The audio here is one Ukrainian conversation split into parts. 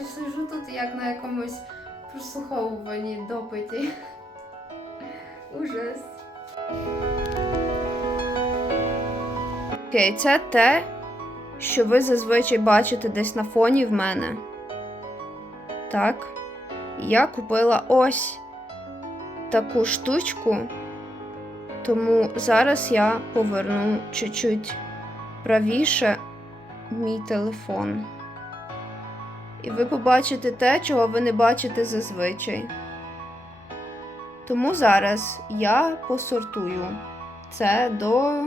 чесно сижу тут як на якомусь прослуховуванні допиті. Ужас. Окей, це те, що ви зазвичай бачите десь на фоні в мене. Так. Я купила ось таку штучку, тому зараз я поверну чуть-чуть правіше мій телефон. І ви побачите те, чого ви не бачите зазвичай. Тому зараз я посортую це до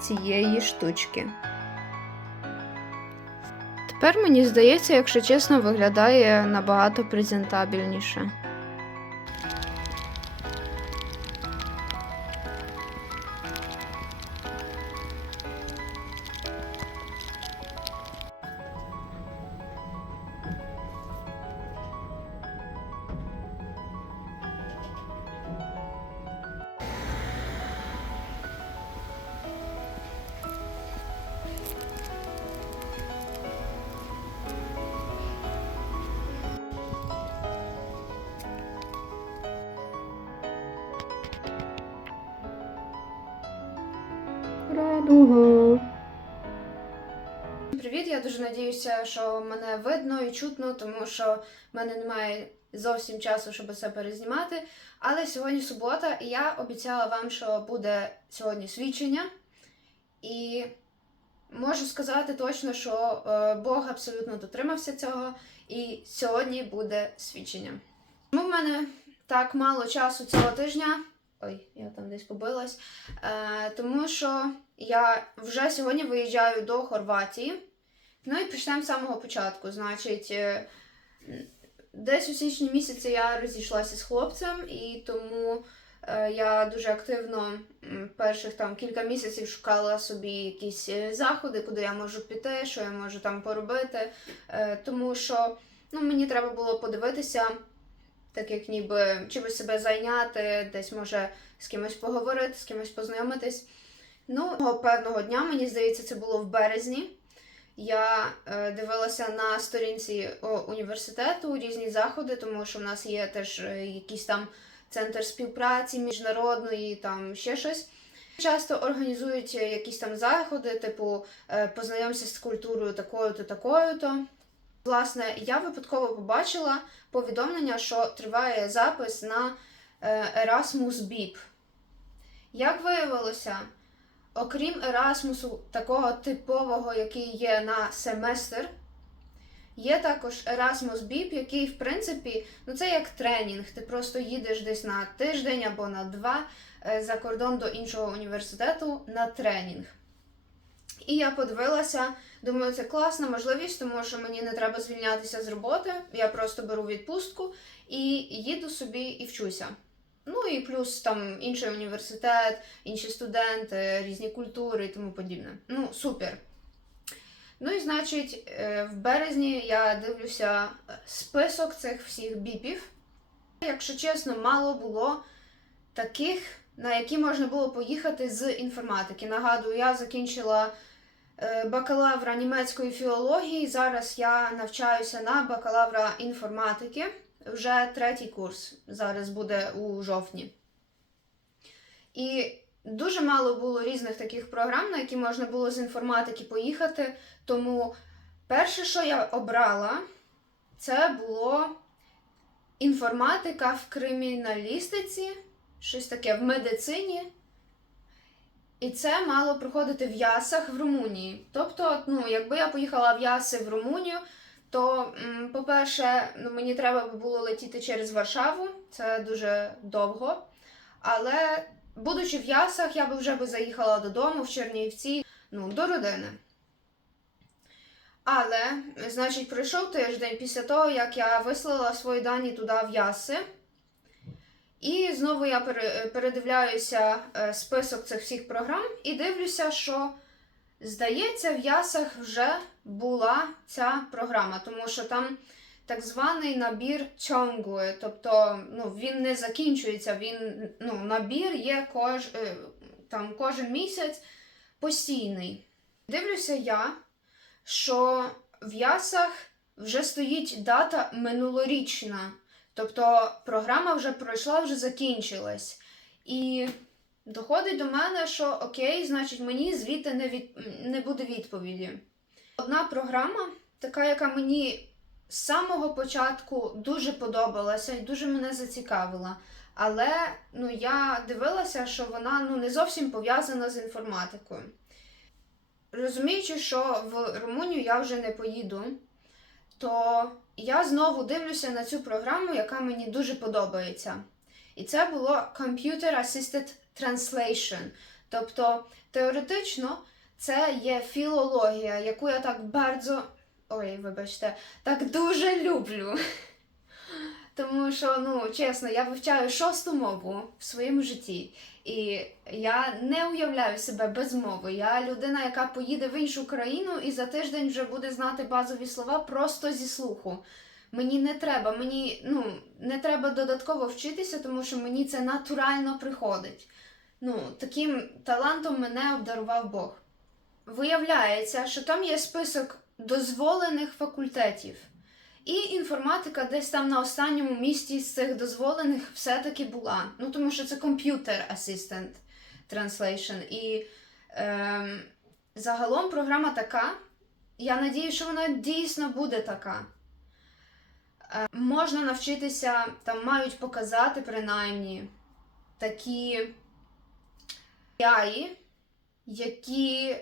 цієї штучки. Тепер мені здається, якщо чесно, виглядає набагато презентабельніше. Радуга. Привіт, я дуже надіюся, що мене видно і чутно, тому що в мене немає зовсім часу, щоб це перезнімати. Але сьогодні субота, і я обіцяла вам, що буде сьогодні свідчення. І можу сказати точно, що е, Бог абсолютно дотримався цього, і сьогодні буде свідчення. Тому в мене так мало часу цього тижня. Ой, я там десь побилась. Е, тому що я вже сьогодні виїжджаю до Хорватії. Ну і почнемо з самого початку. Значить, е, десь у січні місяці я розійшлася з хлопцем, і тому е, я дуже активно перших там кілька місяців шукала собі якісь е, заходи, куди я можу піти, що я можу там поробити. Тому що ну, мені треба було подивитися, так як ніби чимось себе зайняти, десь може з кимось поговорити, з кимось познайомитись. Ну, певного дня, мені здається, це було в березні. Я е, дивилася на сторінці о, університету різні заходи, тому що в нас є теж е, якийсь там центр співпраці міжнародної, там ще щось. Часто організують е, якісь там заходи, типу е, познайомся з культурою такою-то, такою-то. Власне, я випадково побачила повідомлення, що триває запис на е, Erasmus BIP. Як виявилося, окрім Ерасмусу, такого типового, який є на семестр, є також Erasmus BIP, який, в принципі, ну це як тренінг. Ти просто їдеш десь на тиждень або на два е, за кордон до іншого університету на тренінг. І я подивилася, думаю, це класна можливість, тому що мені не треба звільнятися з роботи. Я просто беру відпустку і їду собі і вчуся. Ну і плюс там інший університет, інші студенти, різні культури і тому подібне. Ну, супер. Ну і значить, е, в березні я дивлюся е, список цих всіх біпів. Якщо чесно, мало було таких, на які можна було поїхати з інформатики. Нагадую, я закінчила е, бакалавра німецької філології. Зараз я навчаюся на бакалавра інформатики. Вже третій курс зараз буде у жовтні. І дуже мало було різних таких програм, на які можна було з інформатики поїхати. Тому перше, що я обрала, це було інформатика в криміналістиці, щось таке в медицині. І це мало проходити в Ясах в Румунії. Тобто, ну, якби я поїхала в Яси в Румунію, то, по-перше, ну, мені треба було летіти через Варшаву, це дуже довго. Але, будучи в Ясах, я би вже заїхала додому в Чернівці, ну, до родини. Але, значить, пройшов тиждень після того, як я вислала свої дані туди в Яси. І знову я передивляюся е, список цих всіх програм і дивлюся, що Здається, в Ясах вже була ця програма, тому що там так званий набір чонгує, тобто ну, він не закінчується, він ну, набір є кож, е, там, кожен місяць постійний. Дивлюся я, що в Ясах вже стоїть дата минулорічна. Тобто програма вже пройшла, вже закінчилась. І доходить до мене, що окей, значить, мені звідти не, від... не буде відповіді. Одна програма, така, яка мені з самого початку дуже подобалася і дуже мене зацікавила. Але ну, я дивилася, що вона ну, не зовсім пов'язана з інформатикою. Розуміючи, що в Румунію я вже не поїду, то я знову дивлюся на цю програму, яка мені дуже подобається. І це було Computer Assisted Translation. Тобто, теоретично, це є філологія, яку я так bardzo. Ой, вибачте, так дуже люблю. Тому що, ну, чесно, я вивчаю шосту мову в своєму житті. І я не уявляю себе без мови. Я людина, яка поїде в іншу країну і за тиждень вже буде знати базові слова просто зі слуху. Мені не треба, мені ну, не треба додатково вчитися, тому що мені це натурально приходить. Ну, таким талантом мене обдарував Бог. Виявляється, що там є список дозволених факультетів. І інформатика десь там на останньому місці з цих дозволених все-таки була. Ну, тому що це Computer Assistant Translation. І ем, загалом програма така. Я надію, що вона дійсно буде така. Е, можна навчитися, там мають показати принаймні такі AI, які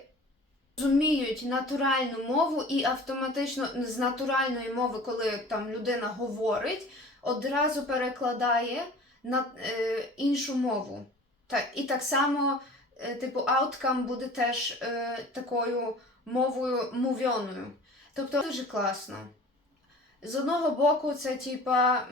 розуміють натуральну мову і автоматично з натуральної мови, коли там людина говорить, одразу перекладає на е, іншу мову. Та, і так само, е, типу, outcome буде теж е, такою мовою мовйоною. Тобто дуже класно. З одного боку, це типа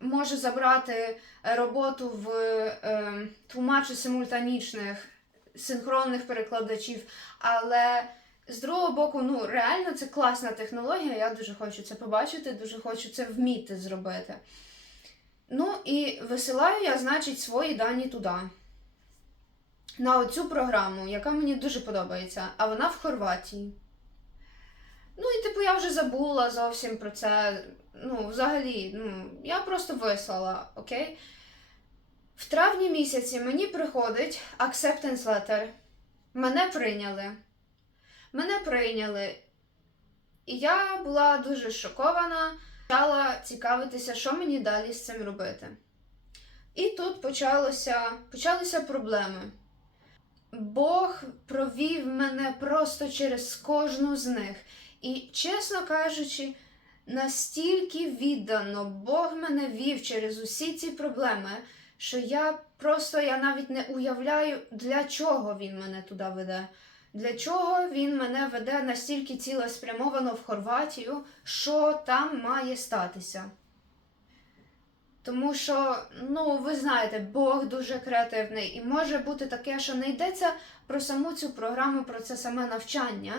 може забрати роботу в е, тлумачу симультанічних синхронних перекладачів, але з другого боку, ну реально це класна технологія. Я дуже хочу це побачити, дуже хочу це вміти зробити. Ну і висилаю я, значить, свої дані туди. На оцю програму, яка мені дуже подобається, а вона в Хорватії. Ну, і типу, я вже забула зовсім про це. Ну, взагалі, ну, я просто вислала, окей? В травні місяці мені приходить acceptance letter. Мене прийняли. Мене прийняли. І я була дуже шокована, почала цікавитися, що мені далі з цим робити. І тут почалося, почалися проблеми. Бог провів мене просто через кожну з них. І, чесно кажучи, настільки віддано Бог мене вів через усі ці проблеми, що я просто я навіть не уявляю, для чого він мене туди веде. Для чого він мене веде настільки цілеспрямовано в Хорватію, що там має статися? Тому що, ну, ви знаєте, Бог дуже креативний, і може бути таке, що не йдеться про саму цю програму, про це саме навчання,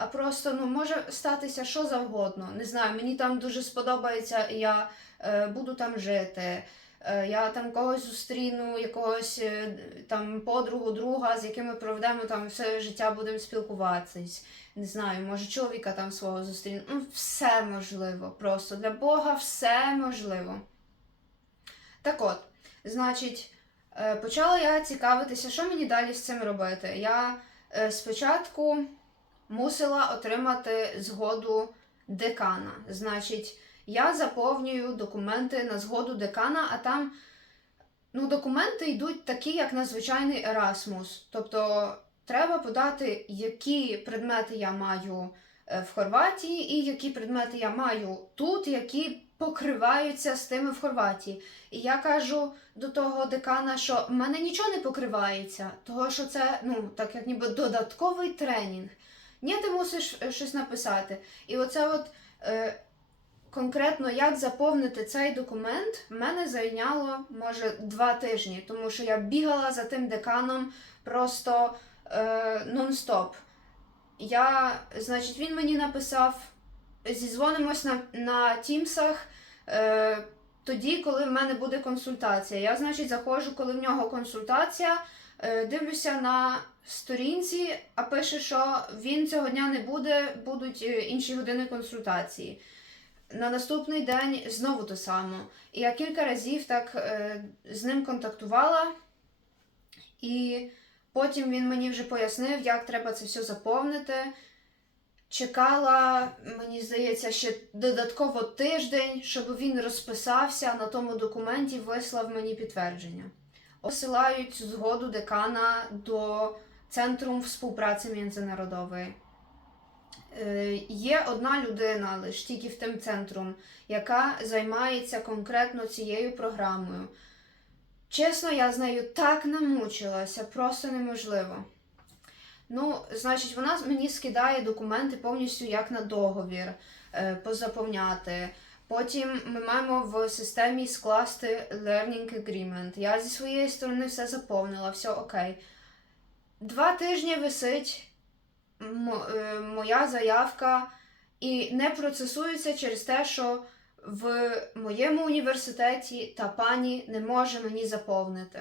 а просто ну, може статися що завгодно. Не знаю, мені там дуже сподобається, я е, буду там жити. Е, я там когось зустріну, якогось е, там подругу, друга, з яким ми проведемо там все життя будемо спілкуватись. Не знаю, може чоловіка там свого зустріну. Ну, все можливо. Просто для Бога все можливо. Так от, значить, е, почала я цікавитися, що мені далі з цим робити. Я е, спочатку мусила отримати згоду декана. Значить, я заповнюю документи на згоду декана, а там ну, документи йдуть такі, як на звичайний Erasmus. Тобто треба подати, які предмети я маю е, в Хорватії, і які предмети я маю тут, які покриваються з тими в Хорватії. І я кажу до того декана, що в мене нічого не покривається, того що це ну, так як ніби додатковий тренінг. Ні, ти мусиш е, щось написати. І оце от. Е, Конкретно, як заповнити цей документ, мене зайняло може два тижні, тому що я бігала за тим деканом просто е, нон-стоп. Я, значить, він мені написав: зізвонимось на, на Тімсах е, тоді, коли в мене буде консультація. Я, значить, заходжу, коли в нього консультація, дивлюся на сторінці, а пише, що він цього дня не буде, будуть е, інші години консультації. на наступний день знову то саме. І я кілька разів так е, з ним контактувала, і потім він мені вже пояснив, як треба це все заповнити. Чекала, мені здається, ще додатково тиждень, щоб він розписався на тому документі, вислав мені підтвердження. Посилають згоду декана до Центру співпраці міжнародової. Е, Є одна людина лише тільки в тим центром, яка займається конкретно цією програмою. Чесно, я з нею так намучилася, просто неможливо. Ну, значить, вона мені скидає документи повністю як на договір, е, позаповняти. Потім ми маємо в системі скласти learning agreement. Я зі своєї сторони все заповнила, все окей. Два тижні висить е, моя заявка і не процесується через те, що в моєму університеті та пані не може мені заповнити.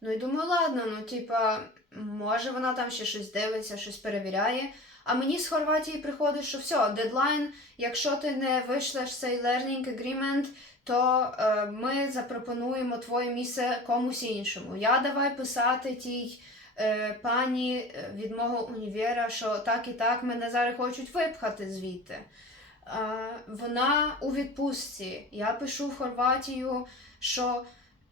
Ну і думаю, ладно, ну типа, може вона там ще щось дивиться, щось перевіряє. А мені з Хорватії приходить, що все, дедлайн, якщо ти не вишлеш цей learning agreement, то е, ми запропонуємо твоє місце комусь іншому. Я давай писати тій е, пані е, від мого універа, що так і так мене зараз хочуть випхати звідти. Е, вона у відпустці. Я пишу в Хорватію, що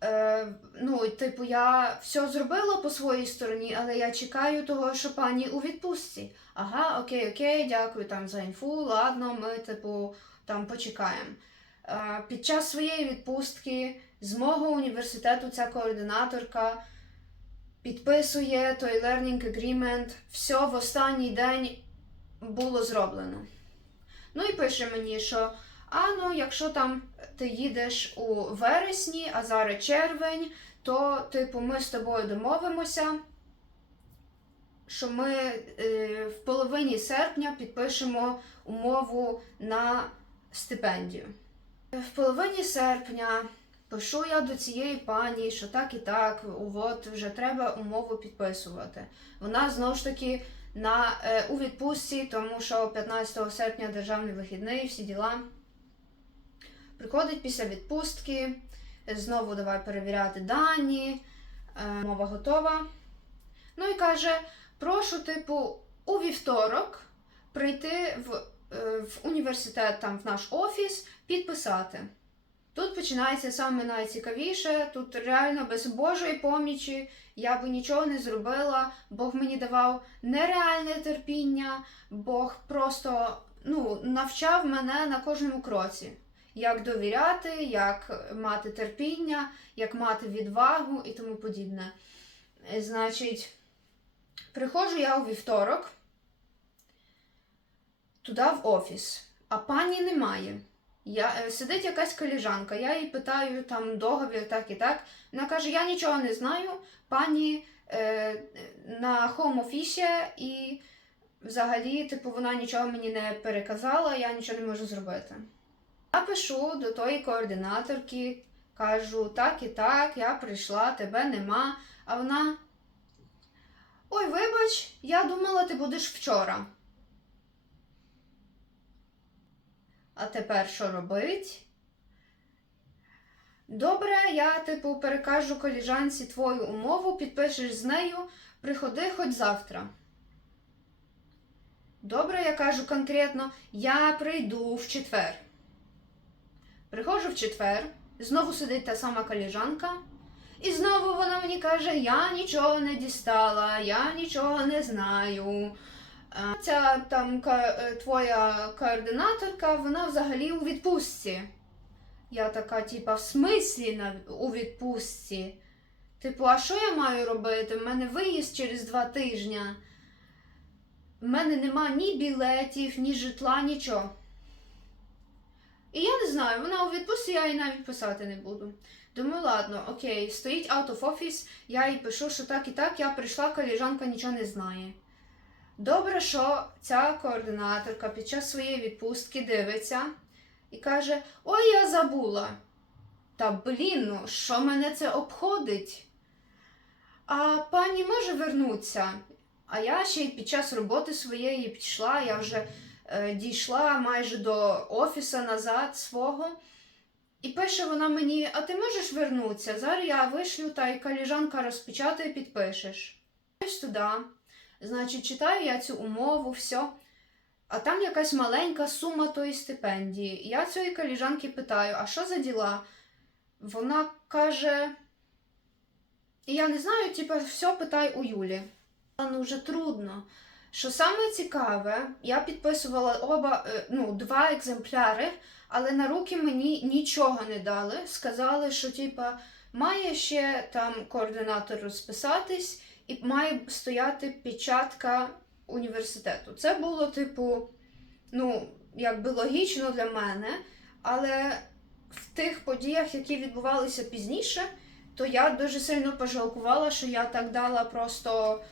е, ну, типу, я все зробила по своїй стороні, але я чекаю того, що пані у відпустці. Ага, окей, окей, дякую там за інфу. Ладно, ми, типу, там почекаємо. Е, під час своєї відпустки з мого університету ця координаторка підписує той learning agreement. Все в останній день було зроблено. Ну і пише мені, що а ну, якщо там ти їдеш у вересні, а зараз червень, то, типу, ми з тобою домовимося, що ми е, в половині серпня підпишемо умову на стипендію. В половині серпня пишу я до цієї пані, що так і так, от вже треба умову підписувати. Вона знову ж таки на, е, у відпустці, тому що 15 серпня державний вихідний, всі діла. Приходить після відпустки, знову давай перевіряти дані, е, мова готова. Ну і каже: прошу, типу, у вівторок прийти в, е, в університет, там в наш офіс, підписати. Тут починається саме найцікавіше. Тут реально без Божої помічі я би нічого не зробила. Бог мені давав нереальне терпіння, Бог просто ну, навчав мене на кожному кроці. Як довіряти, як мати терпіння, як мати відвагу і тому подібне. Е, Значить, приходжу я у вівторок туди в офіс, а пані немає. Я, е, сидить якась коліжанка, я їй питаю там договір, так і так. Вона каже: я нічого не знаю, пані е, на хоум офісі і взагалі, типу, вона нічого мені не переказала, я нічого не можу зробити. Я пишу до тої координаторки, кажу, так і так, я прийшла, тебе нема. А вона. Ой, вибач, я думала, ти будеш вчора. А тепер що робить? Добре, я, типу, перекажу коліжанці твою умову, підпишеш з нею, приходи хоч завтра. Добре, я кажу конкретно, я прийду в четвер. Приходжу в четвер, знову сидить та сама коліжанка, і знову вона мені каже: Я нічого не дістала, я нічого не знаю. Ця там е, твоя координаторка, вона взагалі у відпустці. Я така, типа, в смислі на, у відпустці. Типу, а що я маю робити? У мене виїзд через два тижні. У мене нема ні білетів, ні житла, нічого. І я не знаю, вона у відпустці, я їй навіть писати не буду. Думаю, ладно, окей, стоїть out of office, я їй пишу, що так і так, я прийшла, коліжанка нічого не знає. Добре, що ця координаторка під час своєї відпустки дивиться і каже: Ой, я забула. Та блін, ну що мене це обходить? А пані може вернутися? А я ще й під час роботи своєї пішла, я вже дійшла майже до офіса назад свого. І пише вона мені: А ти можеш вернутися? Зараз я вишлю, та й коліжанка розпечатає, підпишеш. Ось туди. Значить, читаю я цю умову, все. А там якась маленька сума тої стипендії. Я цієї коліжанки питаю, а що за діла? Вона каже. Я не знаю, типу, все питай у Юлі. Ну вже трудно. Що саме цікаве, я підписувала оба, е, ну, два екземпляри, але на руки мені нічого не дали. Сказали, що типа має ще там координатор розписатись і має стояти печатка університету. Це було, типу, ну, якби логічно для мене, але в тих подіях, які відбувалися пізніше, то я дуже сильно пожалкувала, що я так дала просто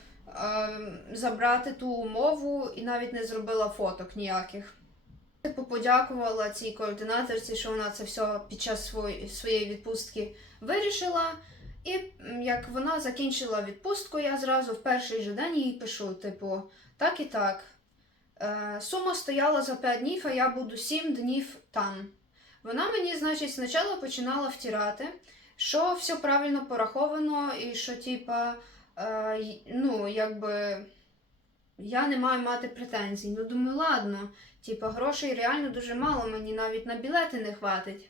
забрати ту умову і навіть не зробила фоток ніяких. Типу, подякувала цій координаторці, що вона це все під час своєї відпустки вирішила. І як вона закінчила відпустку, я зразу в перший же день їй пишу: типу, так і так. Е, сума стояла за 5 днів, а я буду 7 днів там. Вона мені, значить, спочатку починала втирати, що все правильно пораховано, і що, типа, ну, якби я не маю мати претензій. Ну, думаю, ладно, типа, грошей реально дуже мало, мені навіть на білети не хватить.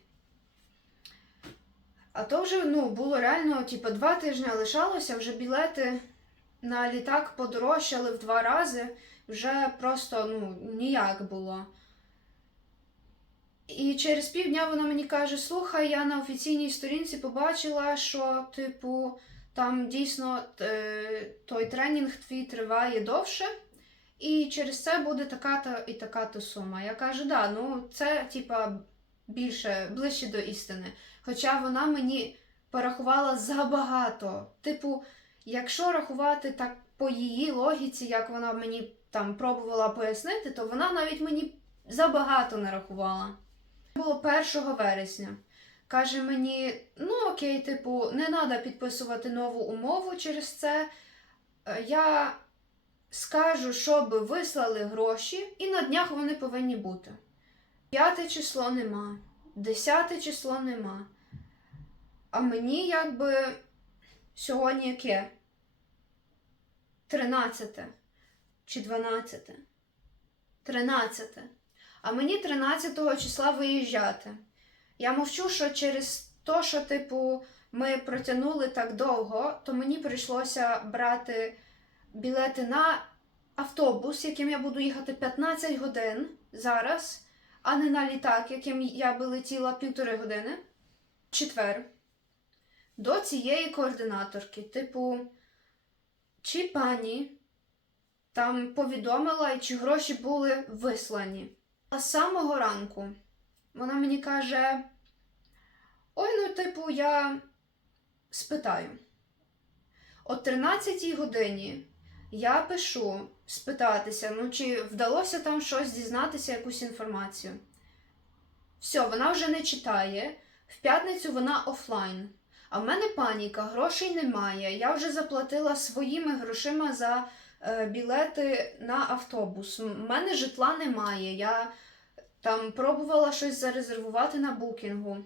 А то вже ну, було реально, типу, два тижні лишалося, вже білети на літак подорожчали в два рази, вже просто ну, ніяк було. І через півдня вона мені каже: слухай, я на офіційній сторінці побачила, що, типу, там дійсно е, той тренінг твій триває довше, і через це буде така-то і така-то сума. Я кажу, да, ну це типа більше, ближче до істини. Хоча вона мені порахувала забагато. Типу, якщо рахувати так по її логіці, як вона мені там пробувала пояснити, то вона навіть мені забагато нарахувала. Це було 1 вересня. Каже мені: ну окей, типу, не треба підписувати нову умову через це. Е, Я скажу, щоб вислали гроші, і на днях вони повинні бути. П'яте число нема, десяте число нема. А мені якби сьогодні яке? Тринадцяте чи дванадцяте? Тринадцяте. А мені 13 числа виїжджати. Я мовчу, що через те, що, типу, ми протягнули так довго, то мені прийшлося брати білети на автобус, яким я буду їхати 15 годин зараз, а не на літак, яким я би летіла півтори години. Четвер. До цієї координаторки, типу, чи пані там повідомила, чи гроші були вислані. А з самого ранку вона мені каже: Ой, ну, типу, я спитаю. О 13 годині я пишу спитатися, ну чи вдалося там щось дізнатися, якусь інформацію. Все, вона вже не читає. В п'ятницю вона офлайн. А в мене паніка, грошей немає. Я вже заплатила своїми грошима за е, білети на автобус. У мене житла немає. Я там пробувала щось зарезервувати на букінгу.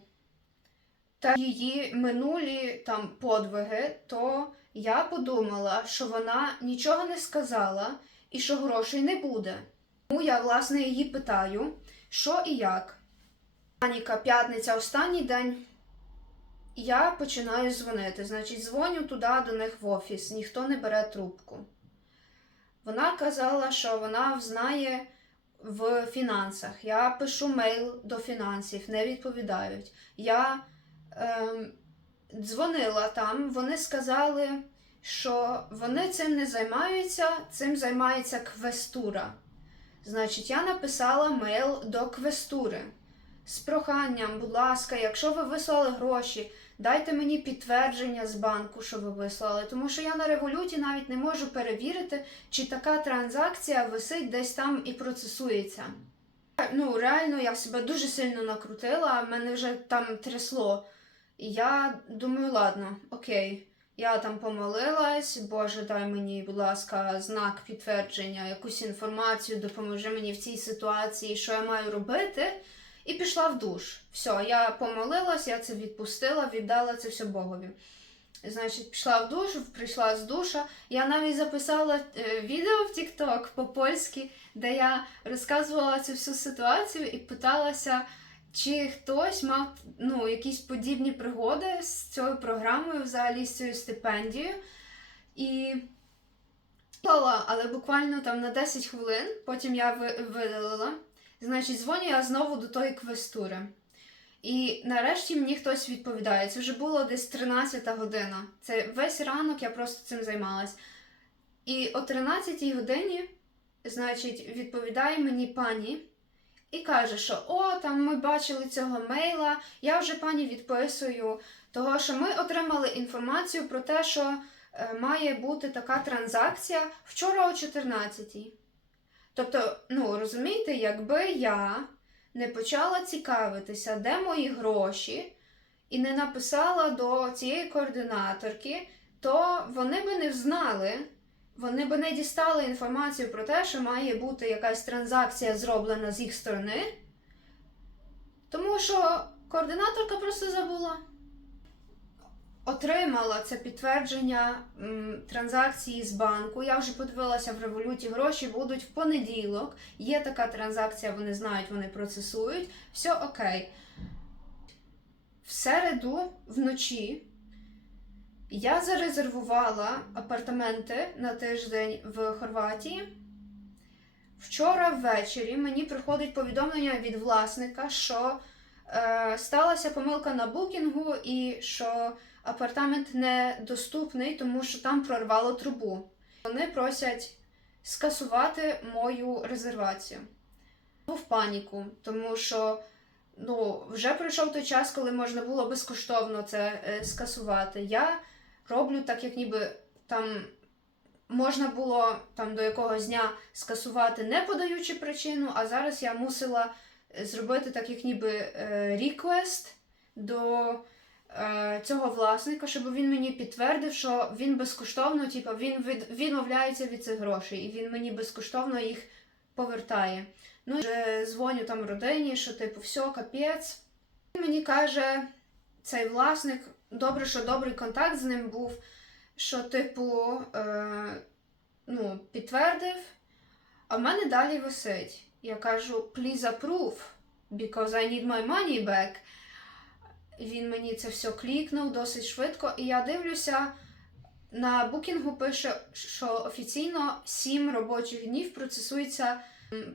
Та її минулі там подвиги, то я подумала, що вона нічого не сказала і що грошей не буде. Тому я, власне, її питаю, що і як. Паніка, п'ятниця, останній день. Я починаю дзвонити. Значить, дзвоню туди до них в офіс, ніхто не бере трубку. Вона казала, що вона знає в фінансах. Я пишу мейл до фінансів, не відповідають. Я ем, дзвонила там, вони сказали, що вони цим не займаються, цим займається квестура. Значить, я написала мейл до квестури з проханням, будь ласка, якщо ви вислали гроші, дайте мені підтвердження з банку, що ви вислали, тому що я на революті навіть не можу перевірити, чи така транзакція висить десь там і процесується. Ну, реально, я себе дуже сильно накрутила, мене вже там трясло. І я думаю, ладно, окей. Я там помолилась, Боже, дай мені, будь ласка, знак підтвердження, якусь інформацію, допоможи мені в цій ситуації, що я маю робити. І пішла в душ. Все, я помолилась, я це відпустила, віддала це все Богові. Значить, пішла в душ, прийшла з душа. Я навіть записала е, відео в TikTok по-польськи, де я розказувала цю всю ситуацію і питалася, чи хтось мав ну, якісь подібні пригоди з цією програмою, взагалі з цією стипендією. І але буквально там на 10 хвилин, потім я видалила. Значить, дзвоню я знову до тої квестури. І нарешті мені хтось відповідає. Це вже було десь 13 година. Це весь ранок я просто цим займалась. І о 13 годині, значить, відповідає мені пані і каже, що о, там ми бачили цього мейла, я вже пані відписую, того що ми отримали інформацію про те, що е, має бути така транзакція вчора о 14. Тобто, ну розумієте, якби я не почала цікавитися, де мої гроші, і не написала до цієї координаторки, то вони би не взнали, вони би не дістали інформацію про те, що має бути якась транзакція зроблена з їх сторони, тому що координаторка просто забула. Отримала це підтвердження м, транзакції з банку. Я вже подивилася в революті. Гроші будуть в понеділок. Є така транзакція, вони знають, вони процесують. Все окей. В середу вночі я зарезервувала апартаменти на тиждень в Хорватії. Вчора ввечері мені приходить повідомлення від власника, що е, сталася помилка на букінгу і що апартамент недоступний, тому що там прорвало трубу. Вони просять скасувати мою резервацію. Був паніку, тому що ну, вже пройшов той час, коли можна було безкоштовно це е, скасувати. Я роблю так, як ніби там можна було там до якогось дня скасувати, не подаючи причину, а зараз я мусила е, зробити так, як ніби request до цього власника, щоб він мені підтвердив, що він безкоштовно, типу, він від, відмовляється від цих грошей, і він мені безкоштовно їх повертає. Ну, вже дзвоню там родині, що типу, все, капець. Він мені каже, цей власник, добре, що добрий контакт з ним був, що, типу, е, ну, підтвердив, а в мене далі висить. Я кажу, please approve, because I need my money back. Він мені це все клікнув досить швидко, і я дивлюся, на букінгу пише, що офіційно 7 робочих днів процесується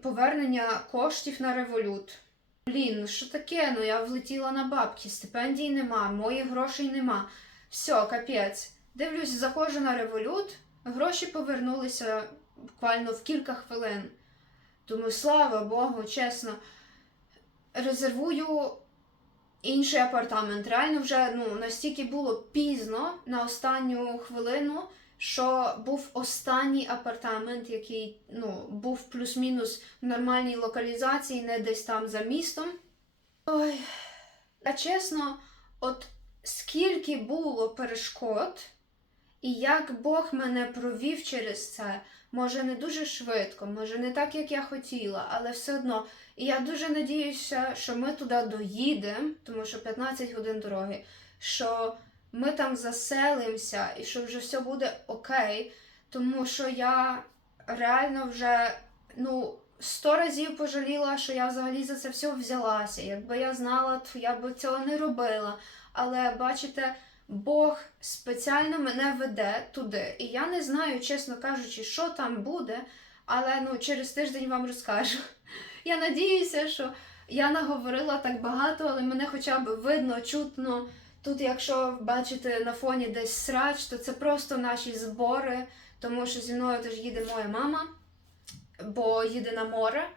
повернення коштів на револют. Блін, ну що таке? Ну я влетіла на бабки, стипендій нема, моїх грошей нема. Все, капець. Дивлюсь, заходжу на револют, гроші повернулися буквально в кілька хвилин. Думаю, слава Богу, чесно. Резервую інший апартамент. Реально вже ну, настільки було пізно на останню хвилину, що був останній апартамент, який ну, був плюс-мінус в нормальній локалізації, не десь там за містом. Ой. А чесно, от скільки було перешкод, і як Бог мене провів через це, може не дуже швидко, може не так, як я хотіла, але все одно. І я дуже надіюся, що ми туди доїдемо, тому що 15 годин дороги, що ми там заселимося і що вже все буде окей, тому що я реально вже ну, сто разів пожаліла, що я взагалі за це все взялася. Якби я знала, то я би цього не робила. Але бачите, Бог спеціально мене веде туди. І я не знаю, чесно кажучи, що там буде, але ну, через тиждень вам розкажу. Я надіюся, що я наговорила так багато, але мене хоча б видно, чутно. Тут, якщо бачите на фоні десь срач, то це просто наші збори, тому що зі мною теж їде моя мама, бо їде на море.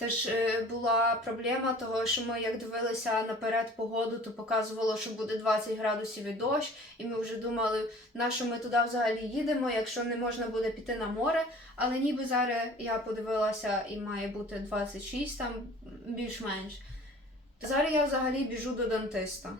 Теж е, була проблема того, що ми як дивилися наперед погоду, то показувало, що буде 20 градусів і дощ, і ми вже думали, на що ми туди взагалі їдемо, якщо не можна буде піти на море. Але ніби зараз я подивилася і має бути 26 там більш-менш. Зараз я взагалі біжу до дантиста.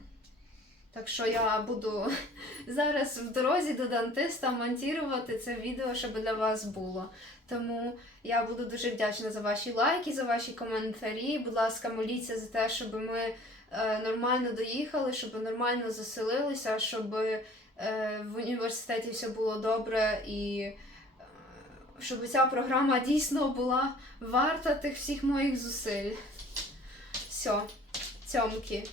Так що я буду зараз в дорозі до дантиста монтувати це відео, щоб для вас було. Тому я буду дуже вдячна за ваші лайки, за ваші коментарі. Будь ласка, моліться за те, щоб ми е, нормально доїхали, щоб нормально заселилися, щоб е, в університеті все було добре і е, щоб ця програма дійсно була варта тих всіх моїх зусиль. Все, цьомки.